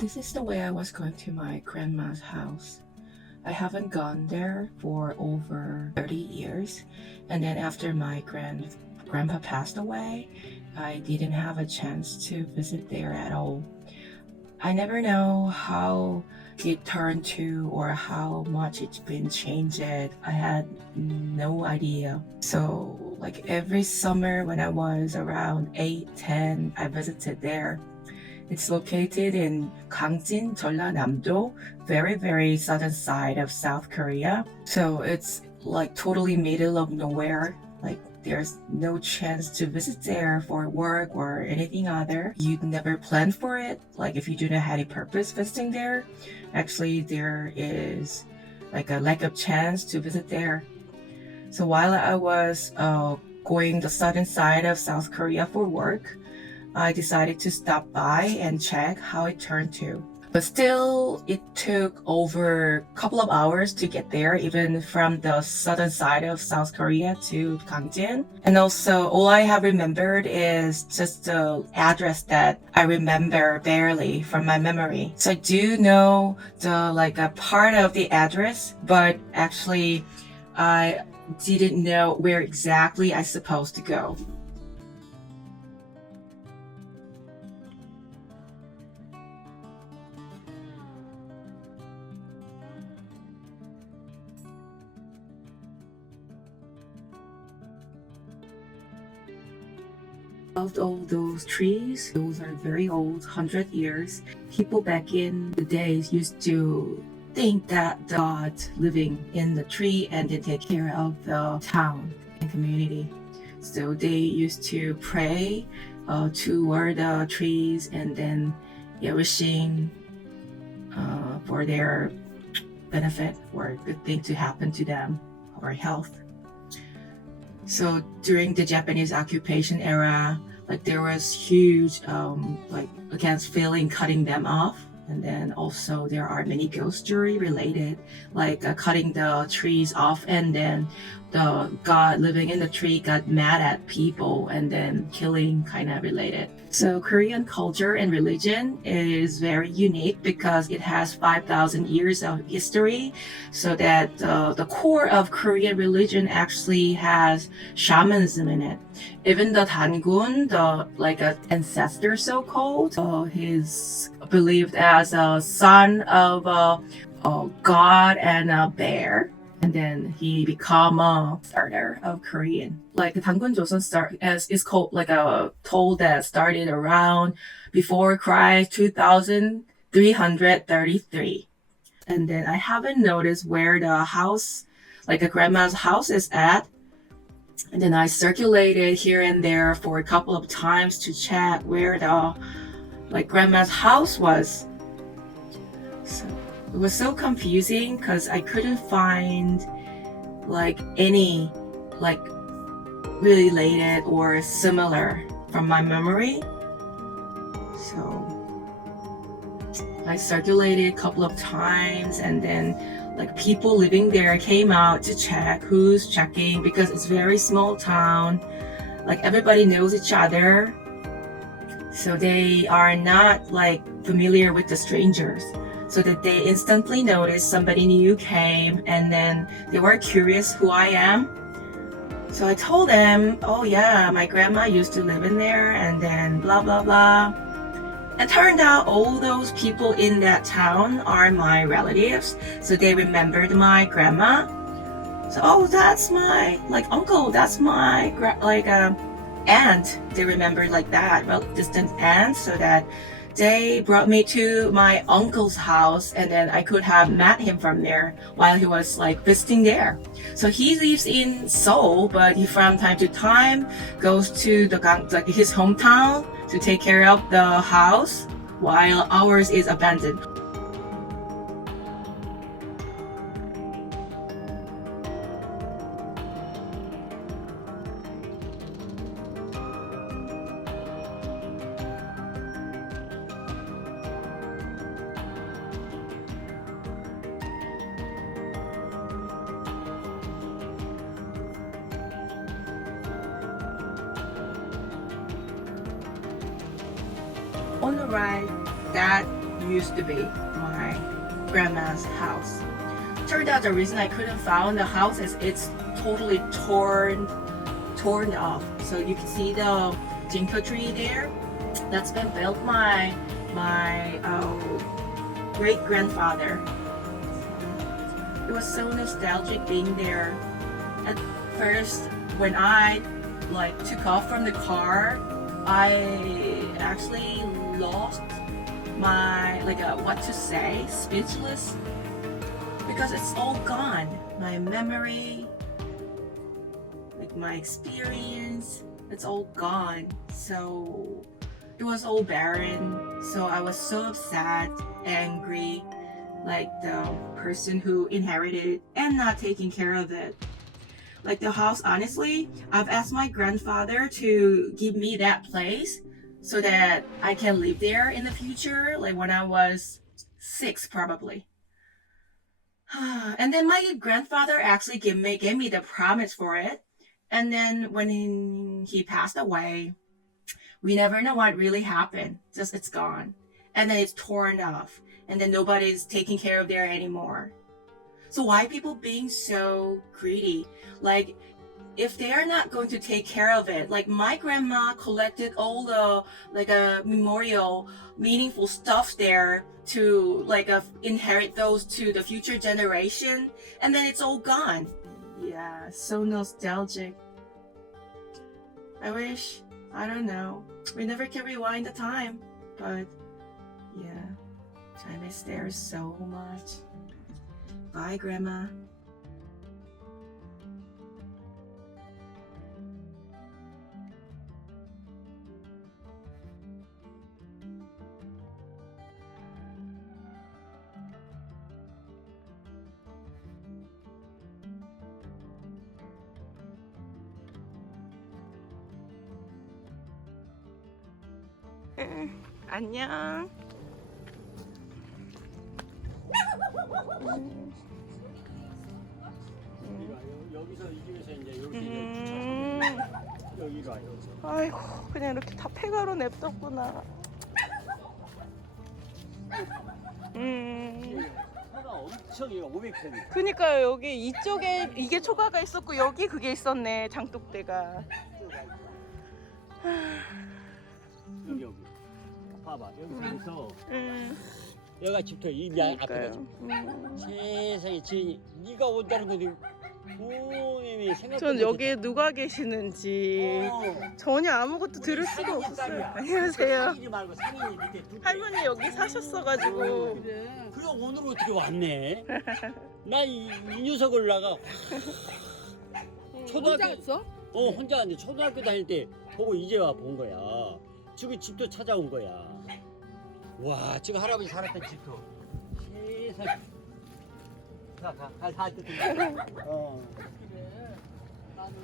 This is the way I was going to my grandma's house. I haven't gone there for over 30 years. And then after my grandpa passed away, I didn't have a chance to visit there at all. I never know how it turned to or how much it's been changed. I had no idea. So like every summer when I was around 8, 10, I visited there. It's located in Gangjin, Jeollanamdo, very southern side of South Korea. So it's like totally middle of nowhere. Like there's no chance to visit there for work or anything other. You'd never plan for it. Like if you do not have any purpose visiting there, actually there is like a lack of chance to visit there. So while I was going the southern side of South Korea for work, I decided to stop by and check how it turned to. But still, it took over a couple of hours to get there, even from the southern side of South Korea to Gangjin. And also, all I have remembered is just the address that I remember barely from my memory. So I do know the like a part of the address, but actually, I didn't know where exactly I supposed to go. Loved all those trees. Those are very old, 100 years. People back in the days used to think that God living in the tree and they take care of the town and community. So they used to pray toward the trees and then wishing for their benefit or good thing to happen to them or health. So during the Japanese occupation era, like there was huge like against feeling cutting them off. And then also there are many ghost story related, like cutting the trees off and then the god living in the tree got mad at people and then killing kind of related. So Korean culture and religion is very unique because it has 5,000 years of history. So that the core of Korean religion actually has shamanism in it. Even the Dangun, the like an ancestor so-called, he's believed as a son of a god and a bear. And then he become a starter of Korean. Like Dangun Joseon start as is called like a told that started around before Christ 2333. And then I haven't noticed where the house, like a grandma's house is at. And then I circulated here and there for a couple of times to check where the like grandma's house was. So it was so confusing because I couldn't find like any like related or similar from my memory. So I circulated a couple of times and then like people living there came out to check who's checking because it's very small town. Like everybody knows each other. So they are not like familiar with the strangers. So that they instantly noticed somebody new came and then they were curious who I am. So I told them, oh yeah, my grandma used to live in there and then blah blah blah. It turned out all those people in that town are my relatives. So they remembered my grandma. So oh, that's my like uncle, that's my aunt. They remembered like that, well, distant aunt, so that they brought me to my uncle's house and then I could have met him from there while he was like visiting there. So he lives in Seoul, but he from time to time goes to like his hometown to take care of the house while ours is abandoned. On the right, that used to be my grandma's house. Turned out the reason I couldn't find the house is it's totally torn off. So you can see the ginkgo tree there. That's been built my great grandfather. It was so nostalgic being there. At first, when I like took off from the car, I actually lost my what to say, speechless, because it's all gone. My memory, like my experience, it's all gone. So it was all barren. So I was so upset, angry, like the person who inherited it and not taking care of it. Like the house, honestly, I've asked my grandfather to give me that place so that I can live there in the future, like when I was 6 probably. And then my grandfather actually gave me the promise for it. And then when he passed away, we never know what really happened. Just it's gone. And then it's torn off. And then nobody's taking care of there anymore. So why people being so greedy? Like, if they are not going to take care of it, like my grandma collected all the memorial, meaningful stuff there to inherit those to the future generation, and then it's all gone. Yeah, so nostalgic. I wish, I don't know, we never can rewind the time, but yeah, I miss there so much. Bye, Grandma. 안녕. 여기서 이 집에서 이제 여기로 와요. 아이고 그냥 이렇게 다 폐가로 냅뒀구나. 차가 엄청 500평. 그니까요 여기 이쪽에 이게 초가가 있었고 여기 그게 있었네 장독대가. 여기 봐봐 여기서 여기가 집터 이 앞에가 집. 세상에 지금 네가 온다는 건데 부모님이 생각. 전 여기에 누가 계시는지 전혀 아무것도 들을 수가 없었어요. 안녕하세요. 상인이 말고 상인이 밑에 할머니 여기 사셨어가지고. 그래 오늘 어떻게 왔네? 나 이 녀석을 나가 혼자 왔어? 혼자 왔는데 초등학교 다닐 때 보고 이제 와 본 거야. 지금 집도 찾아온 거야. 와 지금 할아버지 살았던 집도 세상에. 가 다 뜯은 거야. 그래. 나는